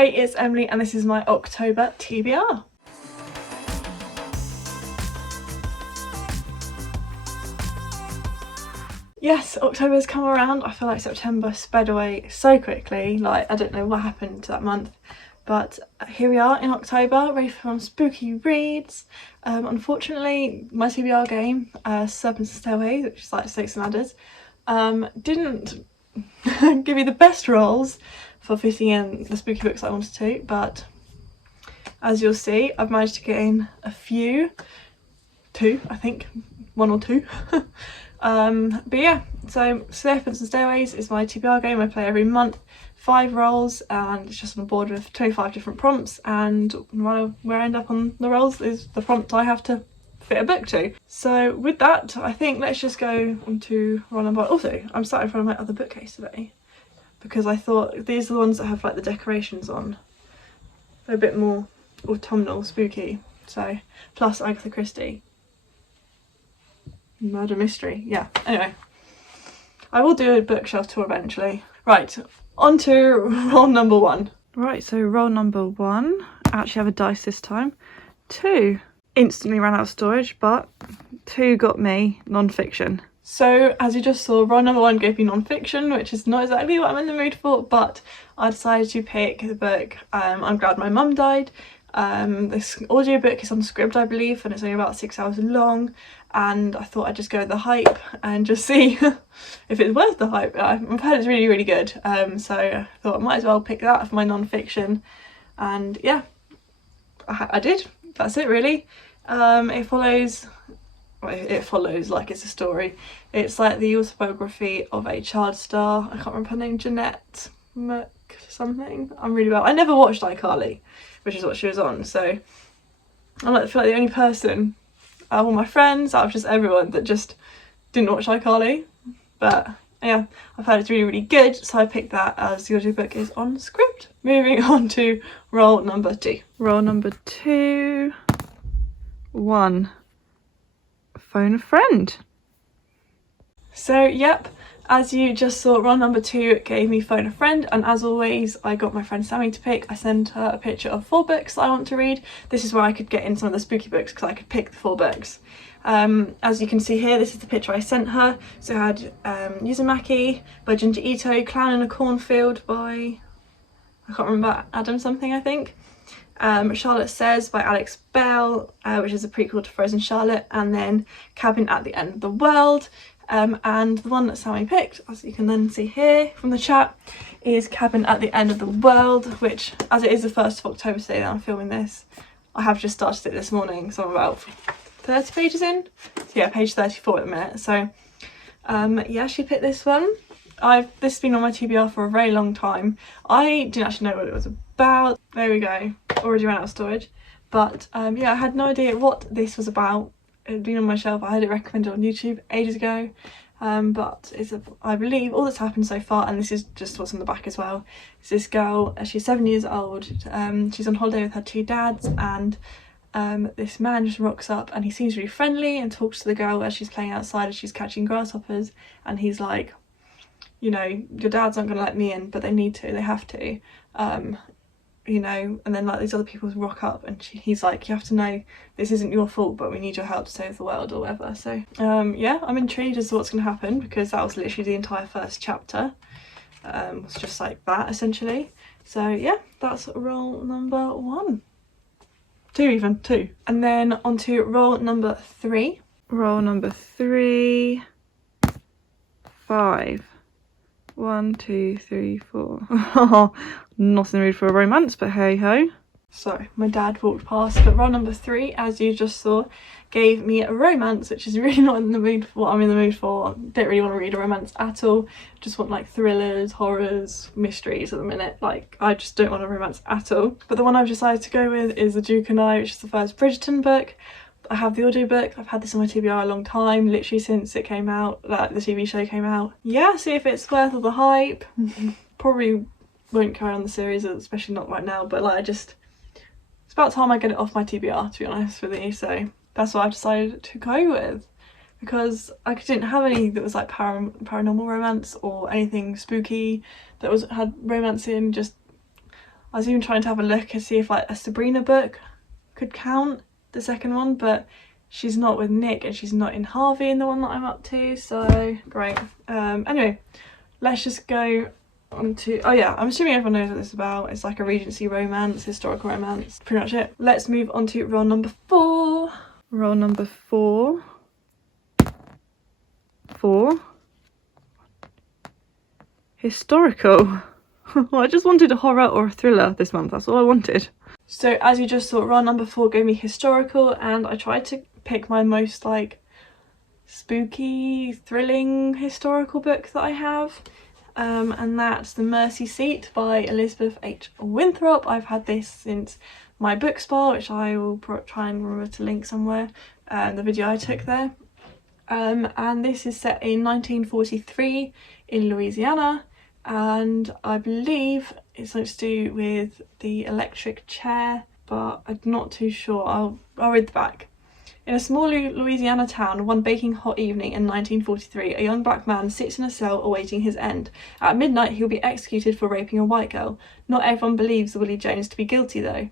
Hey, it's Emily and this is my October TBR. Yes, October's come around. I feel like September sped away so quickly. Like, I don't know what happened to that month. But here we are in October, ready for some spooky reads. Unfortunately, my TBR game, Serpents and Stairways, which is like Snakes and Ladders, didn't give me the best rolls for fitting in the spooky books I wanted to, but as you'll see, I've managed to get in a few. Two, I think. One or two. But yeah, so Serpents and Stairways is my TBR game I play every month. 5 rolls, and it's just on a board with 25 different prompts, and where I end up on the rolls is the prompt I have to fit a book to. So with that, I think let's just go on to roll number 1. Also, I'm sat in front of my other bookcase today because I thought these are the ones that have like the decorations on. They're a bit more autumnal, spooky. So, plus Agatha Christie. Murder mystery, yeah. Anyway, I will do a bookshelf tour eventually. Right, on to roll number 1. Right, so roll number 1. I actually have a dice this time. 2 instantly ran out of storage, but 2 got me non-fiction. So as you just saw, roll number 1 gave me non-fiction, which is not exactly what I'm in the mood for, but I decided to pick the book I'm Glad My Mum Died. This audiobook is on Scribd, I believe, and it's only about 6 hours long, and I thought I'd just go with the hype and just see if it's worth the hype. I've heard it's really, really good, so I thought I might as well pick that for my non-fiction, and yeah, I did. That's it, really. It follows like it's a story. It's like the autobiography of a child star. I can't remember her name, Jeanette something. I'm really bad. I never watched iCarly, which is what she was on, so I like feel like the only person out of all my friends, out of just everyone, that just didn't watch iCarly. But yeah, I've heard it's really, really good, so I picked that as the audiobook is on Scribd. Moving on to roll number 2. Roll number 2. 1. Phone a friend. So yep, as you just saw, roll number 2 gave me Phone a Friend, and as always I got my friend Sammy to pick. I sent her a picture of 4 books that I want to read. This is where I could get in some of the spooky books because I could pick the 4 books. As you can see here, this is the picture I sent her. So I had Uzumaki by Ginger Ito, Clown in a Cornfield by, I can't remember, Adam something I think. Charlotte Says by Alex Bell, which is a prequel to Frozen Charlotte, and then Cabin at the End of the World. And the one that Sammy picked, as you can then see here from the chat, is Cabin at the End of the World, which, as it is the 1st of October today that I'm filming this, I have just started it this morning, so I'm about 30 pages in. So yeah, page 34 at the minute. So yeah, she picked this one. This has been on my TBR for a very long time. I didn't actually know what it was about. There we go, already ran out of storage. But yeah, I had no idea what this was about. It had been on my shelf. I had it recommended on YouTube ages ago, but it's I believe all that's happened so far, and this is just what's on the back as well, is this girl, she's 7 years old, she's on holiday with her 2 dads, and this man just rocks up and he seems really friendly and talks to the girl as she's playing outside as she's catching grasshoppers, and he's like, you know, your dads aren't going to let me in, but they need to, they have to, you know, and then like these other people rock up and he's like, you have to know this isn't your fault, but we need your help to save the world or whatever. So yeah, I'm intrigued as to what's going to happen, because that was literally the entire first chapter. It's just like that essentially. So yeah, that's roll number 1. 2. And then on to roll number 3. Roll number 3. 5. 1, 2, 3, 4. Not in the mood for a romance, but hey ho. So my dad walked past, but roll number 3, as you just saw, gave me a romance, which is really not in the mood for what I'm in the mood for. Don't really want to read a romance at all. Just want like thrillers, horrors, mysteries at the minute. Like, I just don't want a romance at all. But the one I've decided to go with is The Duke and I, which is the first Bridgerton book. I have the audiobook. I've had this on my TBR a long time, literally since it came out, like the TV show came out. Yeah, see if it's worth all the hype. Probably won't carry on the series, especially not right now, but like it's about time I get it off my TBR, to be honest with you. So that's what I've decided to go with, because I didn't have any that was like paranormal romance or anything spooky that had romance in. Just I was even trying to have a look and see if like a Sabrina book could count, the second one, but she's not with Nick and she's not in Harvey in the one that I'm up to, so great. Anyway, let's just go on to, oh yeah, I'm assuming everyone knows what this is about. It's like a Regency romance, historical romance, pretty much it. Let's move on to roll number 4. Roll number 4. 4. Historical. Well, I just wanted a horror or a thriller this month, that's all I wanted. So as you just saw, roll number 4 gave me historical, and I tried to pick my most like spooky, thrilling historical book that I have. And that's The Mercy Seat by Elizabeth H. Winthrop. I've had this since my book spa, which I will try and remember to link somewhere, the video I took there. And this is set in 1943 in Louisiana, and I believe it's something to do with the electric chair, but I'm not too sure. I'll read the back. In a small Louisiana town, one baking hot evening in 1943, a young black man sits in a cell awaiting his end. At midnight, he'll be executed for raping a white girl. Not everyone believes Willie Jones to be guilty, though.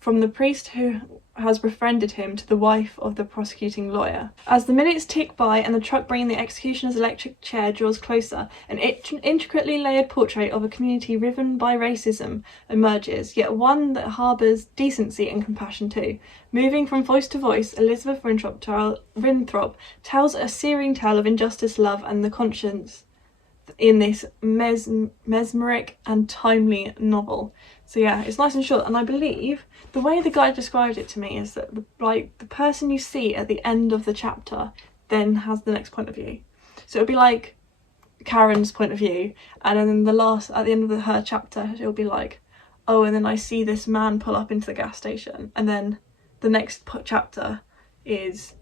From the priest who has befriended him to the wife of the prosecuting lawyer. As the minutes tick by and the truck bringing the executioner's electric chair draws closer, an intricately layered portrait of a community riven by racism emerges, yet one that harbours decency and compassion too. Moving from voice to voice, Elizabeth Winthrop tells a searing tale of injustice, love and the conscience in this mesmeric and timely novel. So yeah, it's nice and short, and I believe the way the guy described it to me is that the person you see at the end of the chapter then has the next point of view. So it'll be like Karen's point of view, and then at the end of her chapter it'll be like, oh, and then I see this man pull up into the gas station, and then the next chapter is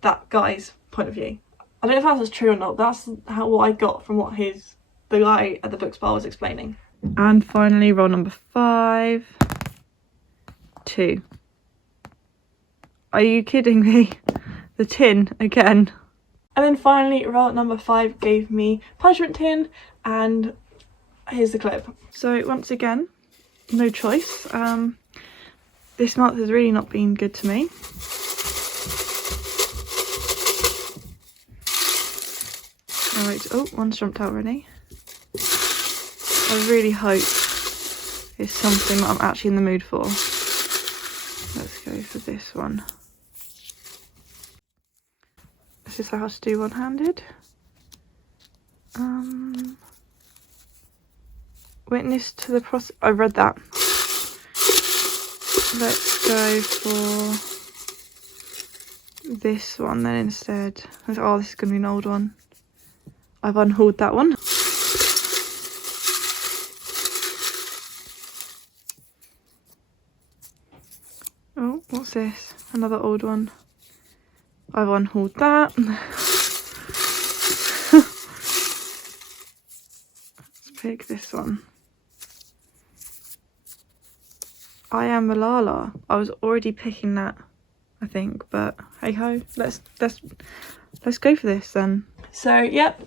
that guy's point of view. I don't know if that's true or not, but that's what I got from what the guy at the book spa was explaining. And finally, roll number 5. 2. Are you kidding me? The tin again. And then finally, roll number 5 gave me Punishment Tin, and here's the clip. So once again, no choice. This month has really not been good to me. Alright, oh, one's jumped out already. I really hope it's something that I'm actually in the mood for. Let's go for this one. This is how to do one-handed. Witness to the process. I read that. Let's go for this one then instead. Oh, this is going to be an old one. I've unhauled that one. Oh, what's this? Another old one. I've unhauled that. Let's pick this one. I Am Malala. I was already picking that, I think, but hey ho, let's go for this then. So yep,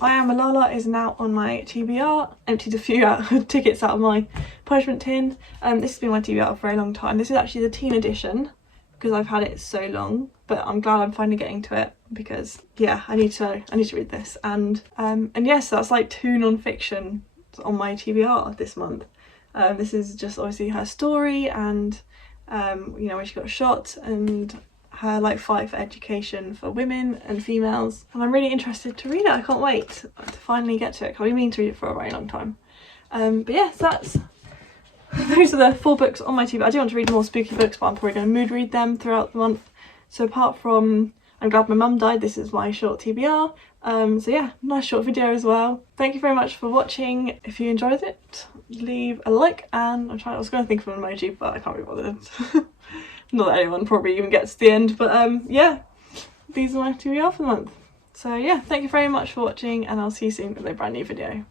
I Am Malala is now on my TBR. Emptied a few tickets out of my punishment tin. This has been my TBR for a very long time. This is actually the teen edition because I've had it so long, but I'm glad I'm finally getting to it because yeah, I need to read this. And yes, that's like 2 non-fiction on my TBR this month. This is just obviously her story and you know, when she got shot and her like fight for education for women and females, and I'm really interested to read it. I can't wait to finally get to it. I've been meaning to read it for a very long time. But yes, those are the 4 books on my TBR. I do want to read more spooky books, but I'm probably going to mood read them throughout the month. So apart from I'm Glad My Mum Died, this is my short TBR. So yeah, nice short video as well. Thank you very much for watching. If you enjoyed it, leave a like, and I was going to think of an emoji, but I can't be bothered. Not that anyone probably even gets to the end, but yeah, these are my TBR for the month. So yeah, thank you very much for watching, and I'll see you soon with a brand new video.